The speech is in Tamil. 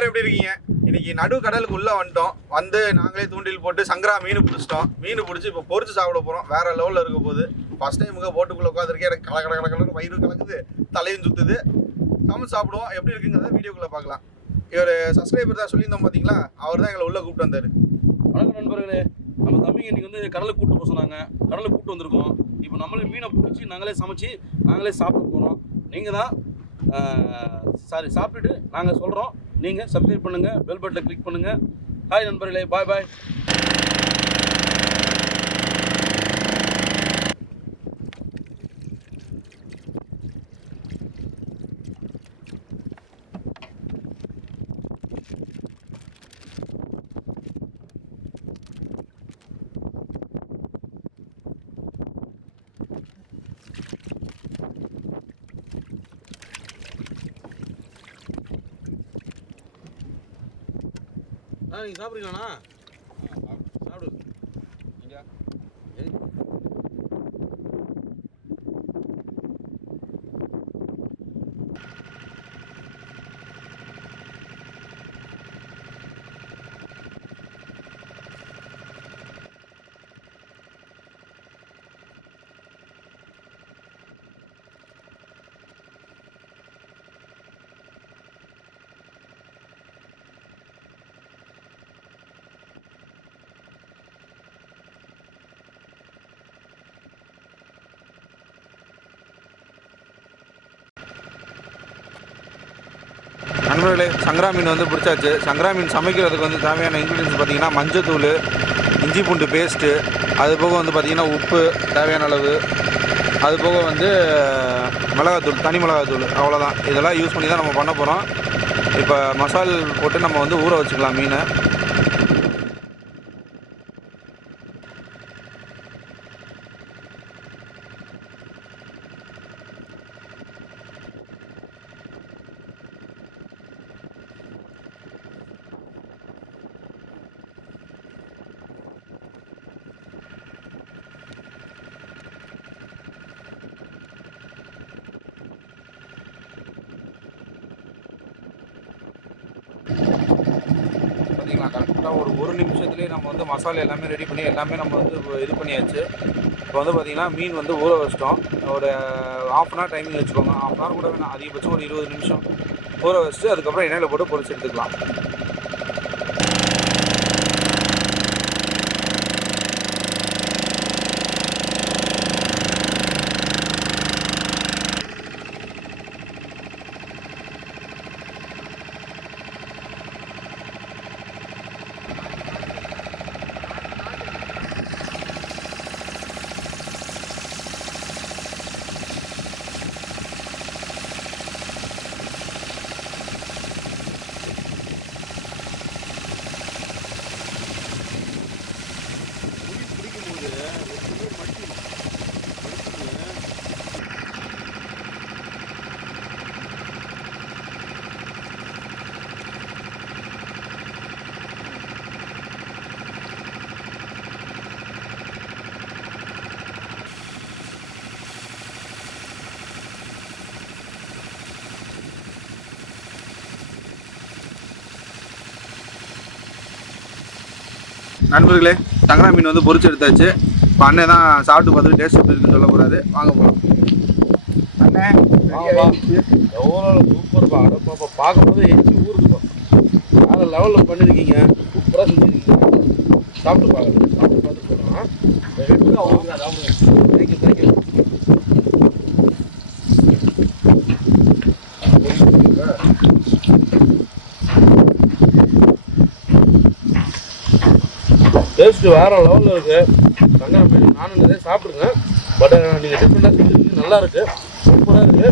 எல்லாரும் எப்படி இருக்கீங்க? இன்னைக்கு நடு கடலுக்கு உள்ள வந்துட்டோம். வந்து நாங்களே தூண்டில் போட்டு சங்கரா மீன் பிடிச்சிட்டோம். மீன் பிடிச்சி இப்போ பொரிச்சு சாப்பிட போகிறோம். வேற லெவலில் இருக்க போகுது. ஃபர்ஸ்ட் டைமுக்கு போட்டுக்குள்ளே உட்காந்துருக்கேன். எனக்கு கலக்கலன்னு வயிறு கலக்குது, தலையும் சுற்றுது. சமைச்சு சாப்பிடுவோம். எப்படி இருக்குங்கிறத வீடியோக்குள்ளே பார்க்கலாம். இவர் சப்ஸ்கிரைபர் தான் சொல்லியிருந்தோம் பார்த்தீங்களா, அவர் தான் எங்களை உள்ளே கூப்பிட்டு வந்தார். வணக்கம் நண்பர்களே, நம்ம தம்பிங்க இன்றைக்கி வந்து கடலுக்கு கூப்பிட்டு போக சொன்னாங்க. கடலுக்கு கூப்பிட்டு வந்திருக்கோம். இப்போ நம்மளே மீனை பிடிச்சி நாங்களே சமைச்சு நாங்களே சாப்பிட போகிறோம். நீங்கள் தான் சாப்பிட்டுட்டு நாங்கள் சொல்கிறோம். நீங்கள் சப்ஸ்கிரைப் பண்ணுங்கள், பெல் பட்டனை கிளிக் பண்ணுங்கள். ஹாய் நண்பர்களே, பாய் பாய். நீங்கள் சாப்பிட்றீங்களாண்ணா? சாப்பிடு. நண்பர்களே, சங்கரா மீன் வந்து பிடிச்சாச்சு. சங்கரா மீன் சமைக்கிறதுக்கு வந்து தேவையான இன்க்ரீடியன்ஸ் பார்த்திங்கன்னா மஞ்சத்தூள், இஞ்சி பூண்டு பேஸ்ட்டு, அது போக வந்து பார்த்திங்கன்னா உப்பு தேவையான அளவு, அது போக வந்து மிளகாத்தூள், தனி மிளகாத்தூள், அவ்வளோதான். இதெல்லாம் யூஸ் பண்ணி தான் நம்ம பண்ண போகிறோம். இப்போ மசால் போட்டு நம்ம வந்து ஊற வச்சுக்கலாம் மீனை. கரெக்டாக ஒரு நிமிஷத்துலேயே நம்ம வந்து மசாலா எல்லாமே ரெடி பண்ணி எல்லாமே நம்ம வந்து இது பண்ணியாச்சு. இப்போ வந்து பார்த்திங்கன்னா மீன் வந்து ஊற வச்சிட்டோம். ஒரு ½ hour டைமிங் வச்சுக்கோங்க. ½ hour கூட வேணாம், அதிகபட்சம் ஒரு 20 நிமிஷம் ஊற வச்சுட்டு அதுக்கப்புறம் எண்ணெயில் போட்டு பொரிச்சு எடுத்துக்கலாம். நண்பர்களே, சங்கரா மீன் வந்து பொரிச்சு எடுத்தாச்சு. இப்போ அண்ணன் தான் சாப்பிட்டு பார்த்துட்டு டேஸ்ட் எப்படி இருக்குன்னு சொல்ல போகிறாரு. வாங்க போகலாம். அண்ணன் எவ்வளோ சூப்பர்ப்பா. அடப்பாப்பா, பார்க்கும்போது எச்சி ஊருக்குப்பா. வேறு லெவலில் பண்ணியிருக்கீங்க, சூப்பராக செஞ்சுருக்கீங்க. சாப்பிட்டு பார்க்குறேன், சாப்பிட்டு பார்த்து சொல்கிறேன். அவங்களுக்கு தான் சாப்பிடுங்க. Thank you thank you. டேஸ்ட்டு வேறு லெவலில் இருக்குது. சங்கரா மீன் நானும் நிறைய சாப்பிட்ருங்க. பட் நீங்கள் டிஃப்ரெண்ட்டாக செஞ்சுருக்கு, நல்லா இருக்குது, சூப்பராக இருக்குது.